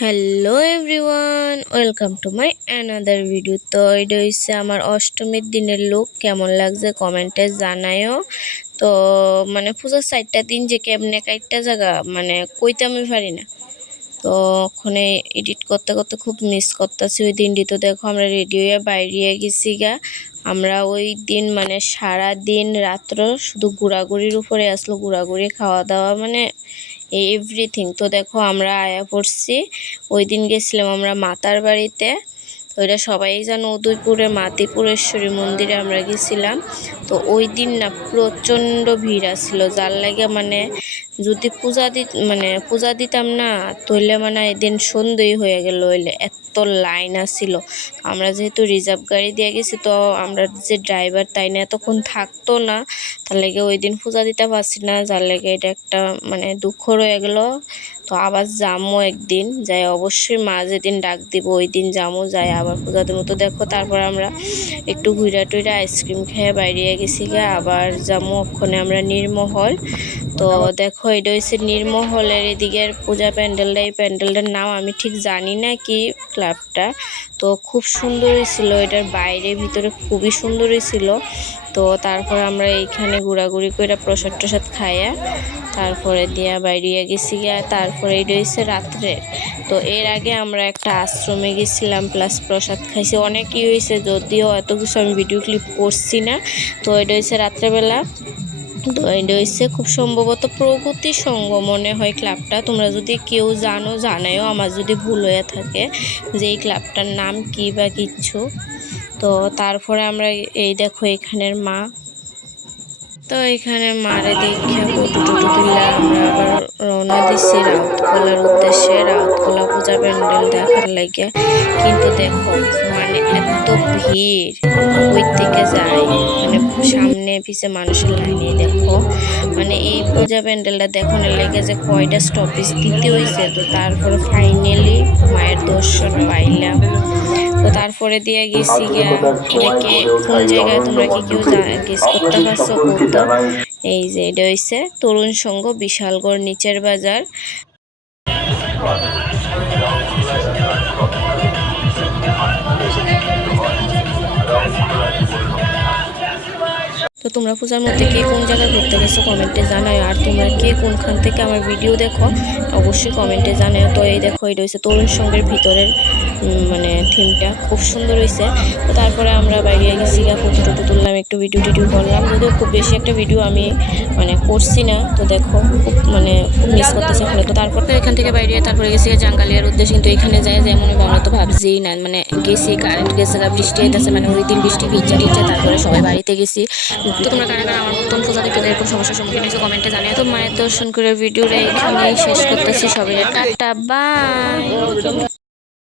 Hello everyone, welcome to my another video. তো এটা হচ্ছে আমার অষ্টমীর দিনের লুক। কেমন লাগছে কমেন্টে জানায়ও। তো মানে পূজার 4টা দিন যে কেমনে কাইটটা জায়গা মানে কইতে আমি পারি না। তো ওখানে এডিট করতে করতে খুব মিস করতেছি ওই দিনটি। তো দেখো আমরা রেডি হয়ে বাইরে গেছি গা। আমরা ওই দিন মানে সারা দিন রাত্র শুধু ঘোরাঘুরির উপরে আসলো, ঘোরাঘুরি খাওয়া দাওয়া মানে এভরিথিং। তো দেখো আমরা আয়া পড়ছি। ওই দিন গেছিলাম আমরা মাতার বাড়িতে। তো এটা সবাই জানো, উদয়পুরে মাতিপুরেশ্বরী মন্দিরে আমরা গেছিলাম। তো ওই দিন না প্রচণ্ড ভিড় আসছিল, যার লাগে মানে যদি পূজা দিতাম না তইলে মানে এদিন সন্ধ্যেই হয়ে গেল, হইলে এত লাইন আসছিল। আমরা যেহেতু রিজার্ভ গাড়ি দিয়ে গেছি, তো আমরা যে ড্রাইভার তাই না এতক্ষণ থাকতো না, তার লেগে ওই দিন পূজা দিতে পারছি না, যার লেগে এটা একটা মানে দুঃখ রয়ে গেল। তো আবার যামো একদিন, যাই অবশ্যই মা যেদিন ডাক দিব ওই দিন যামো, যাই আবার পূজা দেবো। তো দেখো তারপর আমরা একটু ঘুরা টুইরা আইসক্রিম খেয়ে বাইরে গেছি গা। আবার যামো ওখানে আমরা নির্মহল। তো দেখো এটা হচ্ছে নির্মহলের এদিকের পূজা প্যান্ডেলটা। এই প্যান্ডেলটার নাম আমি ঠিক জানি না কি ক্লাবটা। তো খুব সুন্দর ছিল, এটার বাইরে ভিতরে খুবই সুন্দর ছিল। তো তারপর আমরা এইখানে ঘোরাঘুরি করে প্রসাদ টসাদ খাইয়া তারপরে দিয়া বাইরে গেছি গিয়া। তারপরে এটা হচ্ছে রাত্রে। তো এর আগে আমরা একটা আশ্রমে গেছিলাম, প্লাস প্রসাদ খাইছি, অনেকই হয়েছে, যদিও এত কিছু আমি ভিডিও ক্লিপ করছি না। তো এটা হচ্ছে রাত্রেবেলা। তো এটা হচ্ছে খুব সম্ভবত প্রগতি সঙ্গ মনে হয় ক্লাবটা। তোমরা যদি কেউ জানো জানায়ও, আমার যদি ভুল হয়ে থাকে যে এই ক্লাবটার নাম কি বা কিচ্ছু। তো তারপরে আমরা এই দেখো এখানের মা। তো এখানে মারে দেখে ফটো টুটু তুললে আমরা আবার রওনা দিচ্ছি রাউতকলার উদ্দেশ্যে, রাউতকলা পূজা প্যান্ডেল দেখার লাগে। কিন্তু দেখো মানে এত ভিড়, ওই থেকে যায় মানে সামনে পিছে মানুষের লাইনে। দেখো মানে এই পূজা প্যান্ডেলটা দেখানোর লেগে যে কয়টা স্টপেজ দিতে হয়েছে। তো তারপরে ফাইনালি মায়ের দর্শন পাইলাম। তো তারপরে দিয়ে গেছি গা। এটাকে কোন জায়গায় তোমরা কি কেউ গেস করতে পারছো? কত এই যে এটা হইছে তরুণ সংঘ, বিশালগড় নিচের বাজার। তো তোমরা পূজার মধ্যে কে কোন জায়গায় ঘুরতে গেছো কমেন্টে জানাও। আর তোমরা কে কোনখান থেকে আমার ভিডিও দেখো অবশ্যই কমেন্টে জানাও। তো এই দেখো এটা হচ্ছে তরুণ সংঘের ভিতরের মানে থিমটা খুব সুন্দর হয়েছে। তো তারপরে আমরা বাইরে গেছি গা, ফটো টুটু তুললাম, একটু ভিডিও টিডিও করলাম, যদিও খুব বেশি একটা ভিডিও আমি মানে করছি না। তো দেখো খুব মানে খুব মিস করতেছে এখানে। তো তারপর এখান থেকে বাইরে তারপরে গেছি জাঙ্গালিয়ার উদ্দেশ্যে। কিন্তু এখানে যায় যেমন আমরা তো ভাবছি না মানে গেছি, কারেন্ট গেছে, বৃষ্টি হইতেছে, মানে ওই দিন বৃষ্টি ভিজা টিজা তারপরে সবাই বাড়িতে গেছি। তো তোমরা কারা কারা আমার মতন পূজা দিতে এরকম সমস্যার সম্মুখীন হয়েছে কমেন্টে জানিয়ে। তো মায়ের দর্শন করে ভিডিওটা এখানেই শেষ করতেছি। সবাই টাটা বাই।